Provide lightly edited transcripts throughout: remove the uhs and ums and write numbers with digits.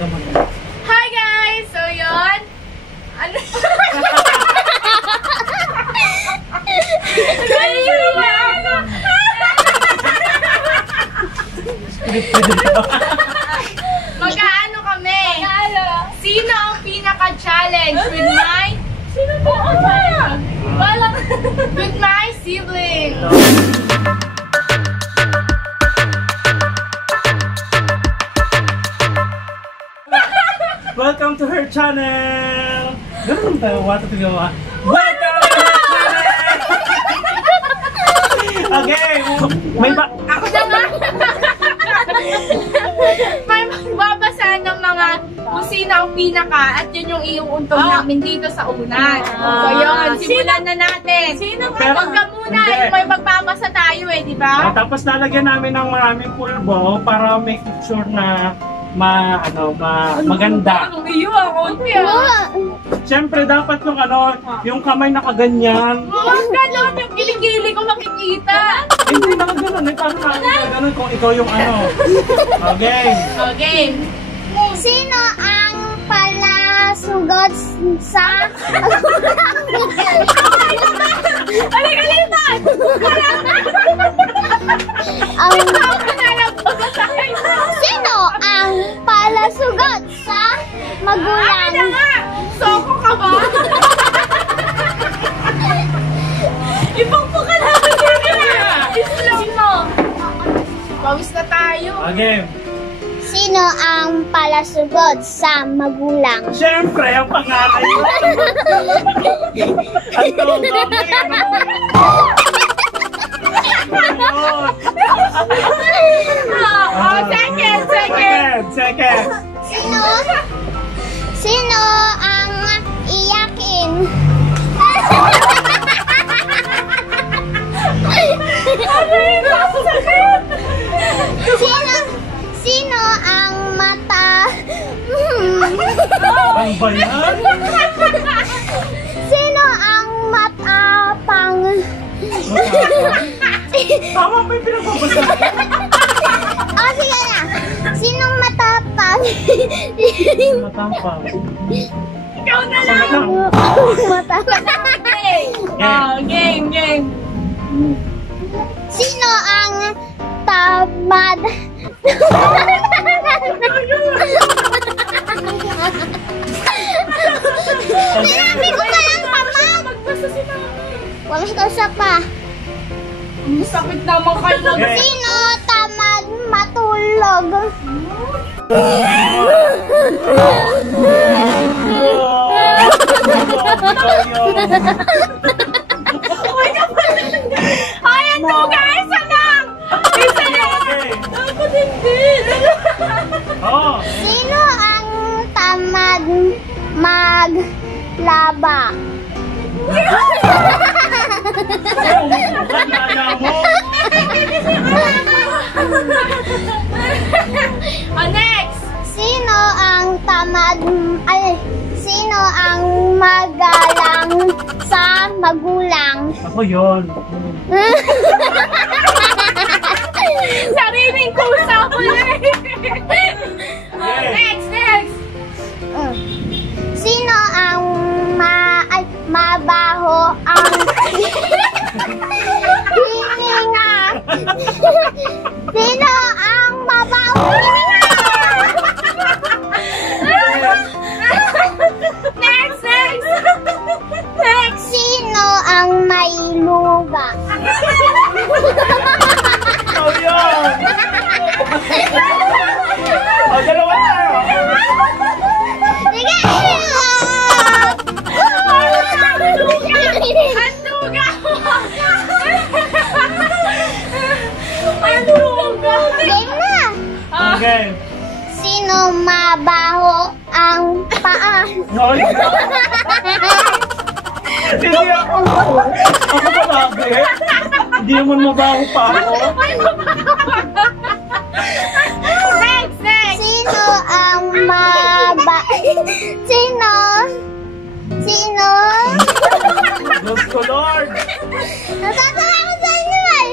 Hi guys! So yun. Ano? Mag-aano kami? Sino ang pinaka-challenge with my... Sino po ako? With my sibling. Welcome to her channel! Ganun tayo, wata to gawa. Welcome to her channel! Okay, may ba... Ako na nga! May magbabasa ng mga kung sino ang pinaka at yun yung iuuntog namin dito sa unan. So yun, simulan na natin. Sino ka? Huwag ka muna, may magbabasa tayo eh, di ba? Tapos lalagyan namin ng maraming pulbo para make sure na maganda. Anong iyo ako? Siyempre dapat yung kamay nakaganyan. Huwag ganon, yung kilikili ko makikita. Hindi nakaganon, paano nakaganon kung ikaw yung Okay. Okay. Sino ang palasugod sa... Aligalitan! Sino ang palasugod sa magulang? Ano nga? Soko ka ba? Ipangpo ka namin dito. Sino? Pawis na tayo. Okay. Sino ang palasugod sa magulang? Siyempre, ang pangalan yun. Second. Sino ang iyakin? Sino ang mata? Ang bayan? Sino ang matapang? Tama ba yung pinagbabasa? Sige na. Sinong matapang? Matapang. Ikaw na lang. Matapang. Game. Sino ang tamad? Sinabi ko pa lang tamad. Walang kausa pa. Ang sakit naman kayo. Sino tamad matulog? Ayan to guys, isa lang. Ako din. Sino ang tamad maglaba? Next. Sino ang magalang sa magulang? Ako yun. Sariling kusa ko na Next. Sino ang mabaho ang hininga? Sino ang mabaho hininga? Next. Sino ang may luga? Ikaw yun. Dalawa tayo. Sige! Game na! Okay. Sino mabaho ang paa? Hindi ako. Ako malabi. Hindi naman mabaho pa ako. Next. Sino ang Sino? Diyos ko, Lord. Natatawa ko sa inyo eh.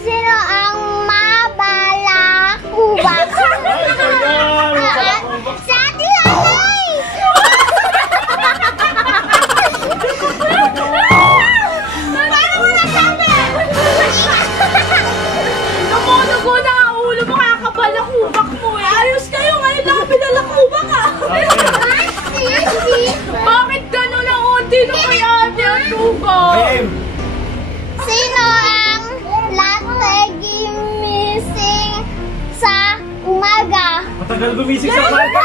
Sino ang mabalakubak? Ay, kaya. Sa pinalakuba ka. Okay. Bakit gano'n ang unti na kay ate ang tuba? Game. Sino ang lagi gimising sa umaga? Matagal gumising sa umaga.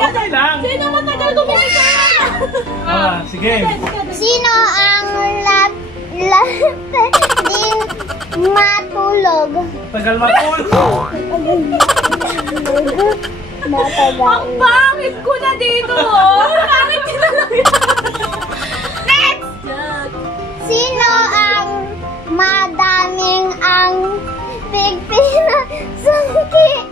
Okay lang. Sino matagal gumising? Sige. Sino ang din matulog? Tagal matulog. Ang pangit ko na dito, oh. Pangit ko na lang yan. Next! Sino ang madaming ang pigpinasungki?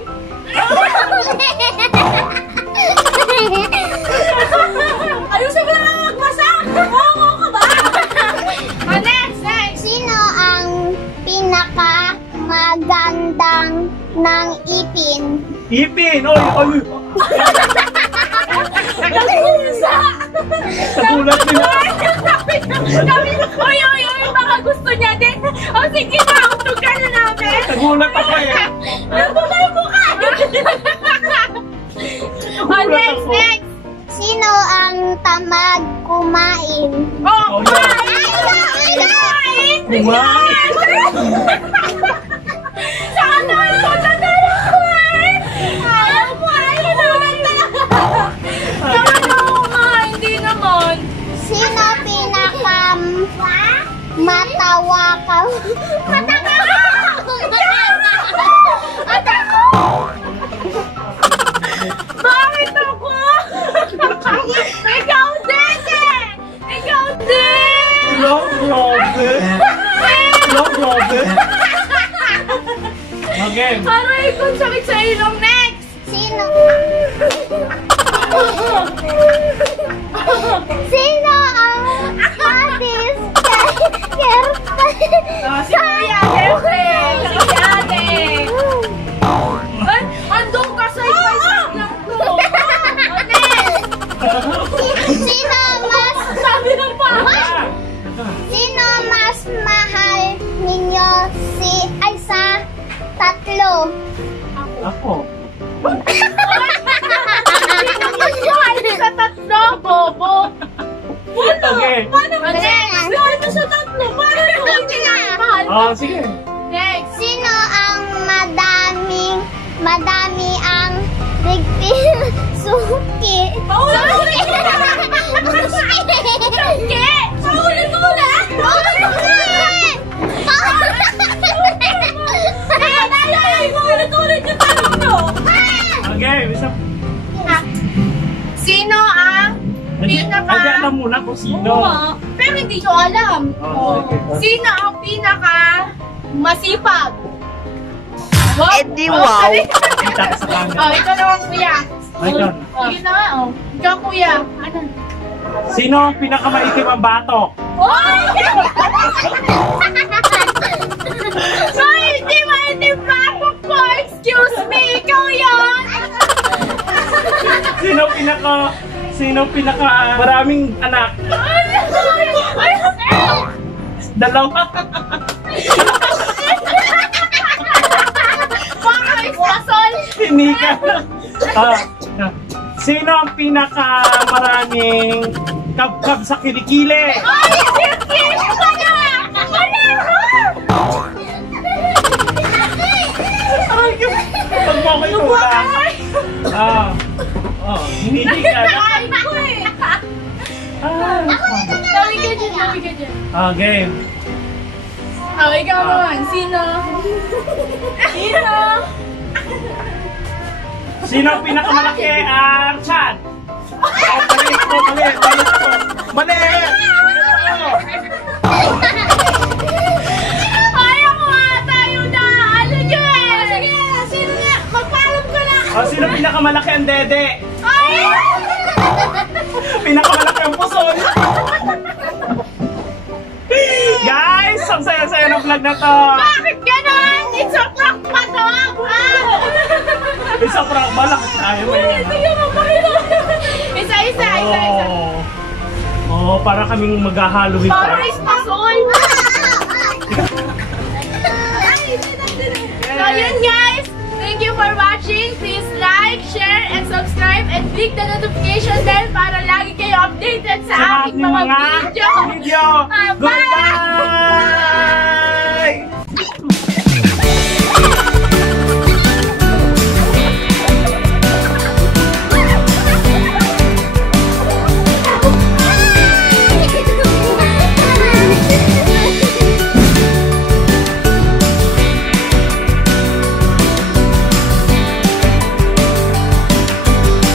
Ayusin mo lang magmasa! Oo ka ba? Next! Sino ang pinakamagandang ng ipin? Ipin! Oy! Nagulat nila. Oy! Baka gusto niya din. O sige na, utog ka na namin. Nagulat ako eh. Nabulay mo ka! Next! Sino ang tamad kumain? Oh, kumain! Kumain! Saan naman ito? Saan naman kumain? Ayaw kumain! Saan naman kumain? Hindi naman. Sino matawa ka? Bakit ako? Ikaw din eh! Ikaw din! Grabe! Okay. Aray, kung sakit sa ilong. Next! Sino? Sino ang Si Kuya, siyempre! Si Ate! Ay, andun ka sa ipaisip lang to! Sino mas Sabi ng pangit! Sino mas mahal ninyo sa tatlo? Ako. Sino mas mahal sa tatlo, Bobo? Okay. Paano ba next? Mahal sa tatlo? Paano hindi na mahal? Sige. Next! Sino ang madami ang bigpil suki? Paulit-ulit! Suki! Paulit-ulit! Paulit-ulit yung tanong nyo! Okay. Isa. Sino ang pinaka... Alam muna kung sino. Oo, pero hindi ko alam. Okay. Sino ang pinaka masipag? Wow. Kita ka sa camera. Ikaw naman, kuya. Ikaw. Sige na nga, Ikaw, kuya. Ano? Sino ang pinakamaitim ang batok? Oy! Hindi maitim batok ko! Excuse me! Ikaw yan! Sino pinaka maraming anak? Dalawa. Baka espasol! Hindi ka. Sino ang pinaka maraming kabkab sa kilikili? Ay! Excuse me! Pag mo kayo wala. Hindi ka. Ay, ko eh! Tawag ka dyan. Game. Ikaw naman. Sino? Sino ang pinakamalaki? Chad. Mali. Ayaw ko nga tayo na! Ano nyo eh? Sige, sino nga? Magpaalam ka na! Sino pinakamalaki ang dede? Ay! Pinakamalaki ang puson. Guys, ang saya-saya ng vlog na to. Bakit ganon? It's a prank pa to! Isa prank, malaki tayo eh. Sige, magpakita! Isa. Oh. Oo, para kaming mag-Halloween Para party. is pasol. So yun guys, thank you for watching. Please like, share, and subscribe, and click the notification bell para lagi kayo updated sa aking mga video. Goodbye!